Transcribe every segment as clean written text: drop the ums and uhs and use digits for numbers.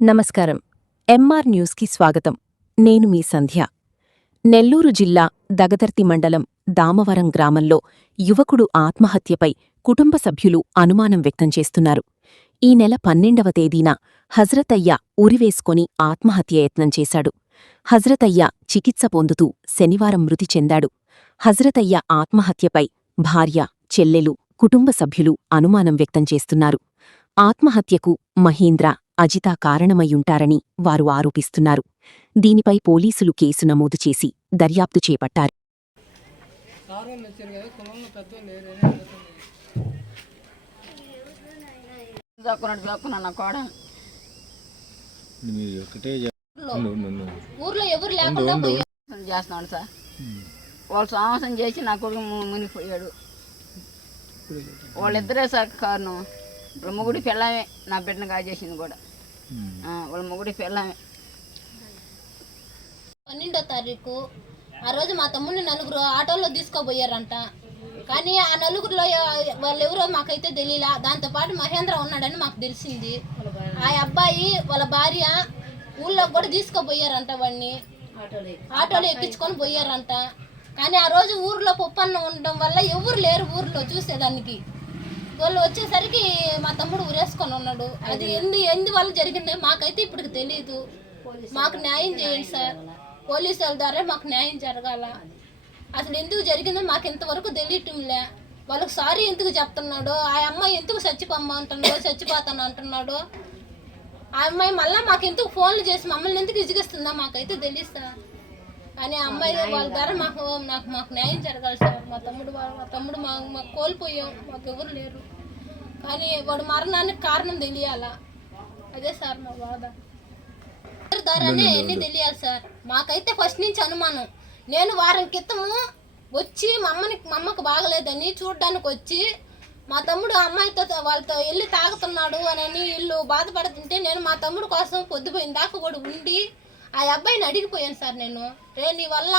నమస్కారం. ఎంఆర్ న్యూస్కి స్వాగతం. నేను మీ సంధ్య. నెల్లూరు జిల్లా దగదర్తి మండలం దామవరం గ్రామంలో యువకుడు ఆత్మహత్యపై కుటుంబ సభ్యులు అనుమానం వ్యక్తం చేస్తున్నారు. ఈ నెల 12వ తేదీన హజ్రతయ్య ఉరివేసుకొని ఆత్మహత్యయత్నం చేశాడు. హజ్రతయ్య చికిత్స పొందుతూ శనివారం మృతి చెందాడు. హజ్రతయ్య ఆత్మహత్యపై భార్య, చెల్లెలు, కుటుంబ సభ్యులు అనుమానం వ్యక్తం చేస్తున్నారు. ఆత్మహత్యకు మహేంద్ర, అజిత కారణమయ్యుంటారని వారు ఆరోపిస్తున్నారు. దీనిపై పోలీసులు కేసు నమోదు చేసి దర్యాప్తు చేపట్టారు. ఊర్లో ఎవరు లేకుండా చేస్తున్నాడు సార్. వాళ్ళు సాహసం చేసి నా కొడుకు మునిగిపోయాడు. వాళ్ళిద్దరే సార్ కారణం. వాళ్ళ మొగుడి పెళ్ళామే నా బిడ్డను కాజేసింది కూడా. వాళ్ళ మొగుడి పెళ్ళామే. 12వ తారీఖు ఆ రోజు మా తమ్ముడిని నలుగురు ఆటోలో తీసుకోబోయారంట. కానీ ఆ నలుగురిలో వాళ్ళెవరో మాకైతే తెలియలా. దాంతోపాటు మహేంద్ర ఉన్నాడని మాకు తెలిసింది. ఆ అబ్బాయి వాళ్ళ భార్య ఊళ్ళో కూడా తీసుకోబోయారంట. వాడిని ఆటోలో ఎక్కించుకొని పోయారంట. కానీ ఆ రోజు ఊర్లో పప్పన్నం ఉండడం వల్ల ఎవరు లేరు ఊర్లో చూసేదానికి. వాళ్ళు వచ్చేసరికి మా తమ్ముడు ఉరేసుకొని ఉన్నాడు. అది ఎందువల్ల జరిగిందో మాకైతే ఇప్పటికి తెలియదు. మాకు న్యాయం చేయండి సార్. పోలీసు వాళ్ళ ద్వారా మాకు న్యాయం జరగాల. అసలు ఎందుకు జరిగిందో మాకు ఇంతవరకు తెలియటంలే. వాళ్ళకి సారీ ఎందుకు చెప్తున్నాడు, ఆ అమ్మాయి ఎందుకు చచ్చిపోతాను అంటున్నాడు. ఆ అమ్మాయి మళ్ళీ మాకు ఎందుకు ఫోన్లు చేసి మమ్మల్ని ఎందుకు ఇజిగిస్తుందో మాకైతే తెలియదు సార్. కానీ ఆ అమ్మాయి వాళ్ళ ద్వారా మాకు న్యాయం జరగాలి సార్. మా తమ్ముడు మాకు కోల్పోయాం. మాకు ఎవరు లేరు. కానీ వాడు మరణానికి కారణం తెలియాలా. అదే సార్ మా బాధ. ద్వారానే ఎన్ని తెలియాలి సార్. మాకైతే ఫస్ట్ నుంచి అనుమానం. నేను వారం క్రితము వచ్చి మా అమ్మకు బాగలేదని చూడడానికి వచ్చి మా తమ్ముడు అమ్మాయితో వాళ్ళతో వెళ్ళి తాగుతున్నాడు అని వీళ్ళు బాధపడుతుంటే నేను మా తమ్ముడు కోసం పొద్దుపోయిన దాకా కూడా ఉండి ఆ అబ్బాయిని అడిగిపోయాను సార్. నేను నీ వల్ల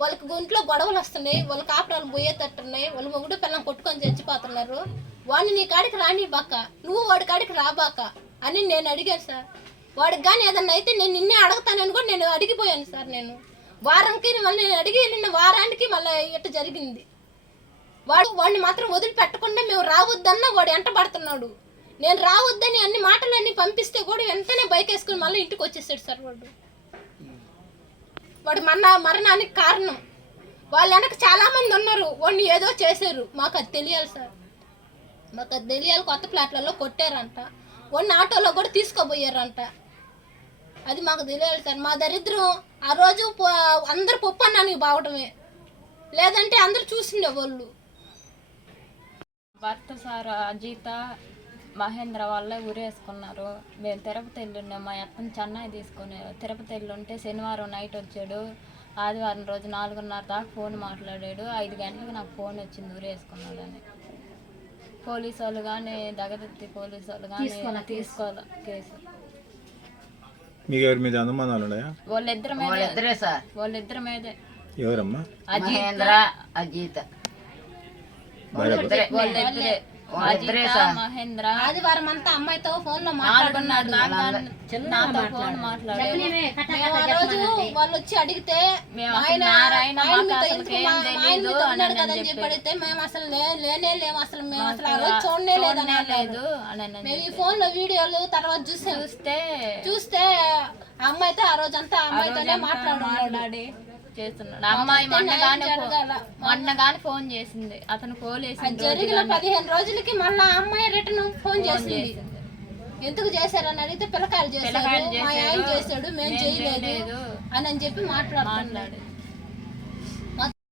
వాళ్ళకి గుంట్లో గొడవలు వస్తున్నాయి, వాళ్ళ కాపురాలు పోయేటట్టున్నాయి, వాళ్ళ మొగుడు పిల్లం కొట్టుకొని చచ్చిపోతున్నారు, వాడిని నీ కాడికి రాని బాక, నువ్వు వాడి కాడికి రాబాక అని నేను అడిగాను సార్. వాడికి కానీ ఏదన్నా అయితే నేను నిన్నే అడుగుతానని కూడా నేను అడిగిపోయాను సార్. నేను వారానికి మళ్ళీ నేను అడిగి నిన్న వారానికి మళ్ళీ ఇట్ట జరిగింది. వాడిని మాత్రం వదిలిపెట్టకుండా మేము రావద్దన్నా వాడు ఎంట పడుతున్నాడు. నేను రావద్దని అన్ని మాటలన్నీ పంపిస్తే కూడా వెంటనే బైక్ వేసుకుని మళ్ళీ ఇంటికి వచ్చేసాడు సార్. వాడు మరణానికి కారణం. వాళ్ళు వెనక చాలామంది ఉన్నారు. వాడిని ఏదో చేశారు. మాకు అది తెలియాలి సార్. మాకు అది తెలియాలి. కొత్త ఫ్లాట్లలో కొట్టారంట. వాడిని ఆటోలో కూడా తీసుకోబోయారంట. అది మాకు తెలియాలి సార్. మా దరిద్రం ఆ రోజు అందరు పప్పు అన్నానికి బావటమే, లేదంటే అందరు చూసిండేవాళ్ళు. భర్త సార్ అజిత మహేంద్ర వాళ్ళే ఉరేసుకున్నారు. మేము తిరుపతి వెళ్ళున్నాం. మా అత్తని చెన్నై తీసుకొని తిరుపతి వెళ్ళుంటే శనివారం నైట్ వచ్చాడు. ఆదివారం రోజు 4:30 దాకా ఫోన్ మాట్లాడాడు. 5 గంటలకు నాకు ఫోన్ వచ్చింది ఉరేసుకున్నాడని. పోలీసు వాళ్ళు కానీ దగదత్తి పోలీసు వాళ్ళు కానీ తీసుకోవాలి కేసు. వాళ్ళిద్దరి మీదే. ఎవరమ్మా? మహేంద్ర, అజిత. మహేంద్ర ఆదివారం అంతా అమ్మాయితో ఫోన్ లో మాట్లాడున్నాడు. వాళ్ళు వచ్చి అడిగితే కదని చెప్పి అడిగితే మేము అసలు లేము, అసలు మేము అసలు ఆ రోజు చూడనే లేదు. మేము ఈ ఫోన్ లో వీడియోలు తర్వాత చూస్తే అమ్మాయితో ఆ రోజంతా అమ్మాయితోనే మాట్లాడున్నాడు చేస్తున్నాడు. అమ్మాయి మొన్నగాని ఫోన్ చేసింది. అతను కోలేసి జరిగిన 15 రోజులకి మళ్ళా అమ్మాయి రిటర్న్ ఫోన్ చేసింది. ఎందుకు చేశారని అడిగితే పిల్లకాయలు చేశారు, మా ఆయన చేశాడు, మేము చేయలేదు అని చెప్పి మాట్లాడుతున్నాడు.